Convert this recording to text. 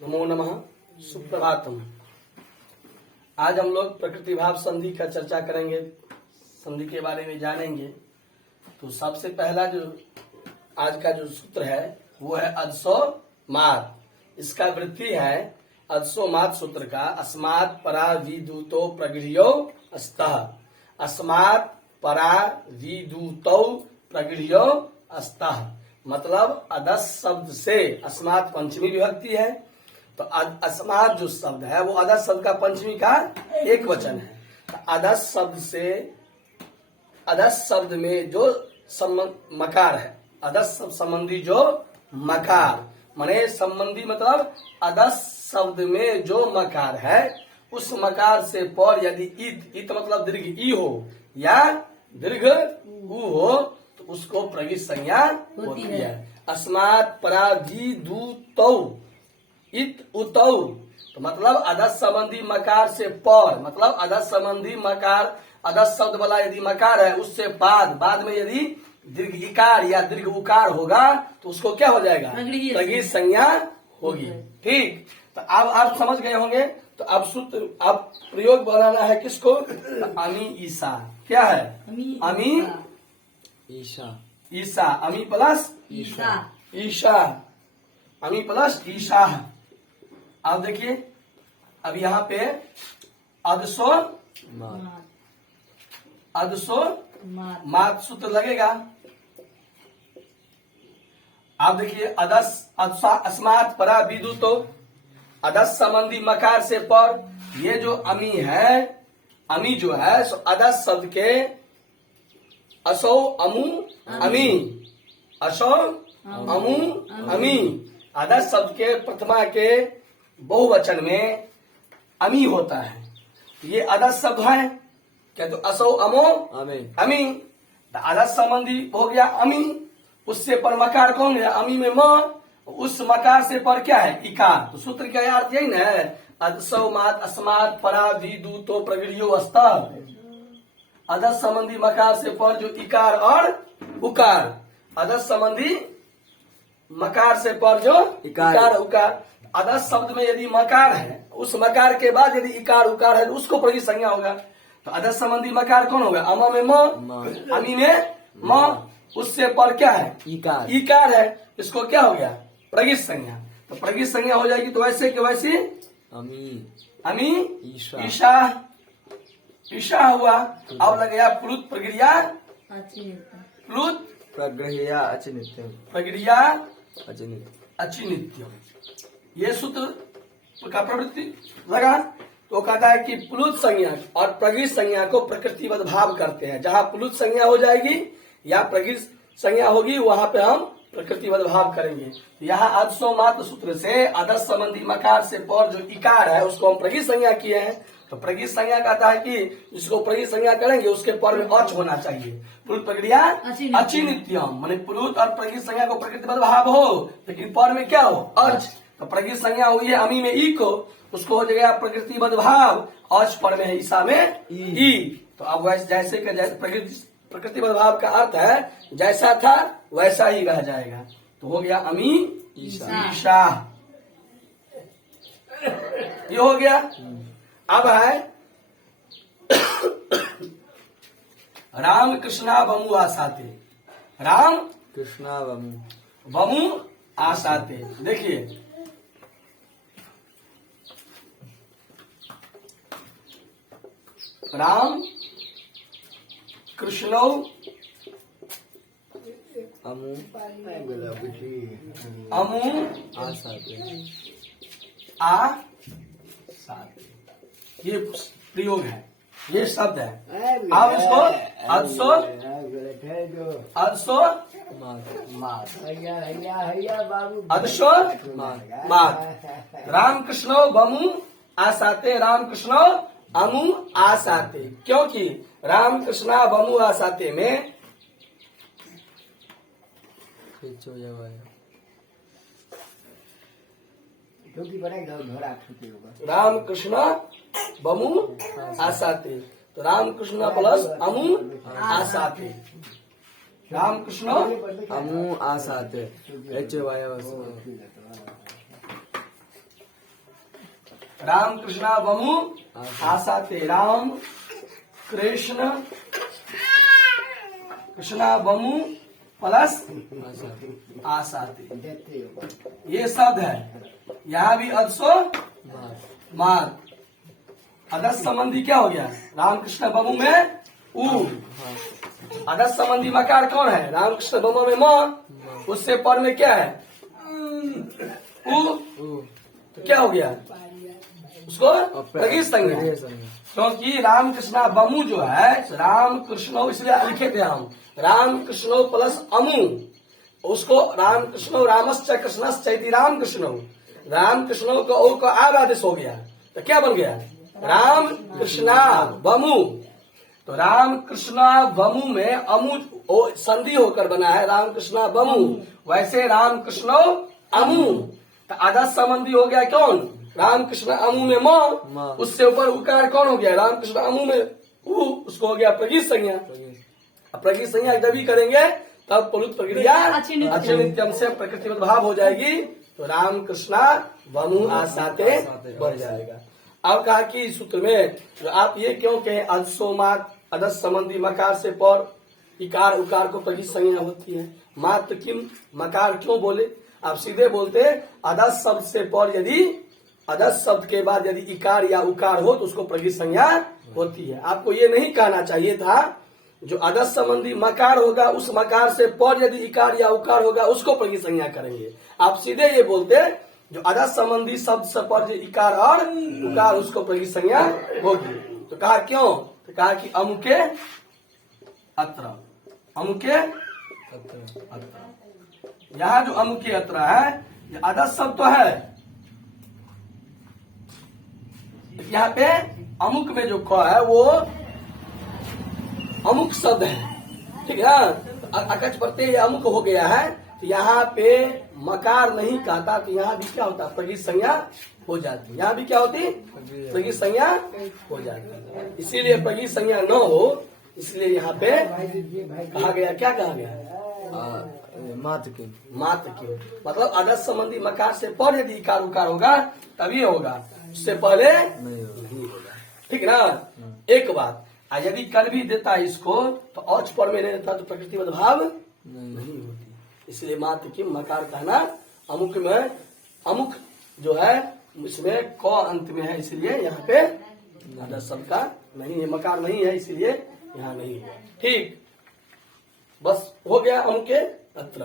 नमो नमः। सुप्रभातम। आज हम लोग प्रकृति भाव संधि का चर्चा करेंगे, संधि के बारे में जानेंगे। तो सबसे पहला जो आज का जो सूत्र है वो है अदसोमात। इसका वृत्ति है अदसोमात सूत्र का अस्मात् परा विदूतो प्रगृह्यो अस्तः। अस्मात् परा विदूतो प्रगृह्यो अस्तः मतलब अदस शब्द से, अस्मात् पंचमी विभक्ति है तो अस्मात् जो शब्द है वो अदस शब्द का पंचमी का एक वचन है। तो अदस शब्द से, अदस शब्द में जो मकार है, अदस शब्द संबंधी जो मकार माने संबंधी मतलब अदस शब्द में जो मकार है उस मकार से पर यदि इत मतलब दीर्घ ई हो या दीर्घ उ हो तो उसको प्रगित संज्ञा होती है। अस्मात् परा विदूतो इत उतौ तो मतलब अदस संबंधी मकार से पर, मतलब अदस संबंधी मकार, अदस शब्द वाला यदि मकार है उससे बाद में यदि दीर्घ इकार या दीर्घ उकार होगा तो उसको क्या हो जाएगा, प्रगित संज्ञा होगी। ठीक, तो अब आप समझ गए होंगे। तो अब सूत्र, अब प्रयोग बनाना है किसको, अमी ईसा। क्या है अमी ईशा, ईसा, अमी प्लस ईशा, ईशा, अमी प्लस ईशा। अब देखिए, अब यहाँ पे अदसो मात सूत्र लगेगा। आप देखिए अस्मात् परा विदूतो, अदस संबंधी मकार से पर, ये जो अमी है, अमी जो है सो अदस शब्द के असो अमु अमी, असो अमु अमी, अदस शब्द के प्रथमा के बहुवचन में अमी होता है। ये अदस शब्द है क्या, तो असो अमो अमी, अदस संबंधी हो गया अमी, उससे पर मकार कौन गया, अमी में म, उस मकार से पर क्या है इकार। तो सूत्र का अर्थ यही ना है, अदसोमात अस्मात् परा विदूतो प्रगृह्यो अस्तः। अदस संबंधी मकार से पर जो इकार और उकार, अदस संबंधी मकार से पर जो इकार उकार, अदस शब्द में यदि मकार है उस मकार के बाद यदि इकार उकार है तो उसको प्रगित संज्ञा होगा। तो अदस संबंधी मकार कौन होगा, अम में म, अमी में म, उससे पर क्या है इकार है, इसको क्या हो गया प्रगित संज्ञा। तो प्रगित संज्ञा हो जाएगी तो वैसे के वैसे अमी ईशा, ईशा हुआ। अब लग गया प्लुत प्रक्रिया, प्लुत प्रगृह्य अचिनित्यम, प्रक्रिया अचिनित्यम। ये सूत्र का प्रवृत्ति लगा तो कहता है कि प्लुत संज्ञा और प्रगित संज्ञा को प्रकृतिवत भाव करते हैं। जहाँ प्लुत संज्ञा हो जाएगी या प्रगित संज्ञा होगी वहां पे हम प्रकृतिवत भाव करेंगे। यहाँ अदसोमात सूत्र से अदस संबंधी मकार से पर जो इकार है उसको हम प्रगित संज्ञा किए हैं। तो प्रगित संज्ञा कहता है कि जिसको प्रगित संज्ञा करेंगे उसके पर में अच होना चाहिए। प्लुत प्रक्रिया अचिनित्यम माने प्लुत और प्रगित संज्ञा को प्रकृतिवत भाव हो लेकिन पर में क्या हो अच। तो प्रगित संज्ञा हुई है अमी में ई को, उसको हो जाएगा प्रकृतिवत भाव, अच पर में है ईसा में ई। तो अब जैसे प्रकृतिवत भाव का अर्थ है जैसा था वैसा ही रह जाएगा। तो हो गया अमी ईशा, ये हो गया। अब है राम कृष्णा बमु आसाते, राम कृष्णा बमु आसाते। देखिए राम कृष्णो अमु आसाते, ये प्रयोग है, ये शब्द है। अब इसको अदसो मात, राम कृष्णो बमु आसाते, राम कृष्णो अमु आसाते। क्योंकि राम कृष्णा बमु आसाते में राम कृष्णा बमु आसाते, तो राम कृष्णा प्लस अमु आसाते, राम कृष्ण अमु आसाते, राम कृष्णा वमु आसाते, राम कृष्ण कृष्णा वमु प्लस आसाते, ये शब्द है। यहाँ भी अदसो मात, अदस संबंधी क्या हो गया? रामकृष्ण बमु में उ, अदस संबंधी मकार कौन है? रामकृष्ण बमु में म, उससे पर में क्या है? उ, तो क्या हो गया? उसको प्रगीत संज्ञा, क्योंकि रामकृष्णा बमु जो है राम कृष्णो, इसलिए लिखे थे हम राम कृष्णो प्लस अमु, उसको राम कृष्णो रामश्च कृष्णश्च इति राम कृष्णो, राम कृष्णो को ओ को आब आदेश हो गया, तो क्या बन गया? राम कृष्णा बमु। तो राम कृष्णा बमु में अमु संधि होकर बना है राम कृष्णा बमु, वैसे राम कृष्णो अमु, तो आदर्श संबंधी हो गया कौन? राम कृष्ण अमु में म, उससे ऊपर उकार कौन हो गया? राम कृष्ण अमु में उ, उसको हो गया प्रगीत संज्ञा। प्रगीत संज्ञा जब भी करेंगे तब प्लुत प्रक्रिया अचिनित्यम से प्रकृति भाव हो जाएगी, तो राम कृष्णा वमु आसाते बन जाएगा। अब कहा कि इस सूत्र में जो आप ये क्यों कहे अदसोमात, अदस संबंधी मकार से पर इकार उकार को प्रगीत संज्ञा होती है, मात्र किम मकार क्यों बोले? आप सीधे बोलते अदस शब्द से पर यदि अदस शब्द के बाद यदि इकार या उकार हो तो उसको प्रगीत संज्ञा होती है। आपको ये नहीं कहना चाहिए था, जो अदस संबंधी मकार होगा उस मकार से पर यदि इकार या उकार होगा उसको प्रगीत संज्ञा करेंगे। आप सीधे ये बोलते जो अदस संबंधी शब्द से पर जो इकार और उकार उसको प्रगीत संज्ञा होगी। तो कहा क्यों? तो कहा कि अमुके अत्र, अमुके अत्र, यहाँ जो अमुके अत्र है ये अदस शब्द तो है, यहाँ पे अमुक में जो क है वो अमुक शब्द है, ठीक है। तो अकच प्रत्यय अमुक हो गया है, तो यहाँ पे मकार नहीं कहता, तो यहाँ भी क्या होता? प्रगीत संज्ञा हो जाती। यहाँ भी क्या होती? प्रगीत संज्ञा हो जाती। इसीलिए प्रगीत संज्ञा न हो, इसलिए यहाँ पे कहा गया, क्या कहा गया? मात्र की, मात्र की, मतलब अदस संबंधी मकार से पर यदि इकार उकार होगा तभी होगा, उससे पहले नहीं होगा, ठीक ना। एक बात, यदि कर भी देता इसको तो औच पर में नहीं देता तो प्रकृति भाव नहीं होती, इसलिए मात्र की मकार कहना। अमुक में अमुक जो है इसमें क अंत में है, इसलिए यहाँ पे अदस शब्द का नहीं है, मकार नहीं है, इसलिए यहाँ नहीं है। ठीक, बस हो गया अमुके अत्र।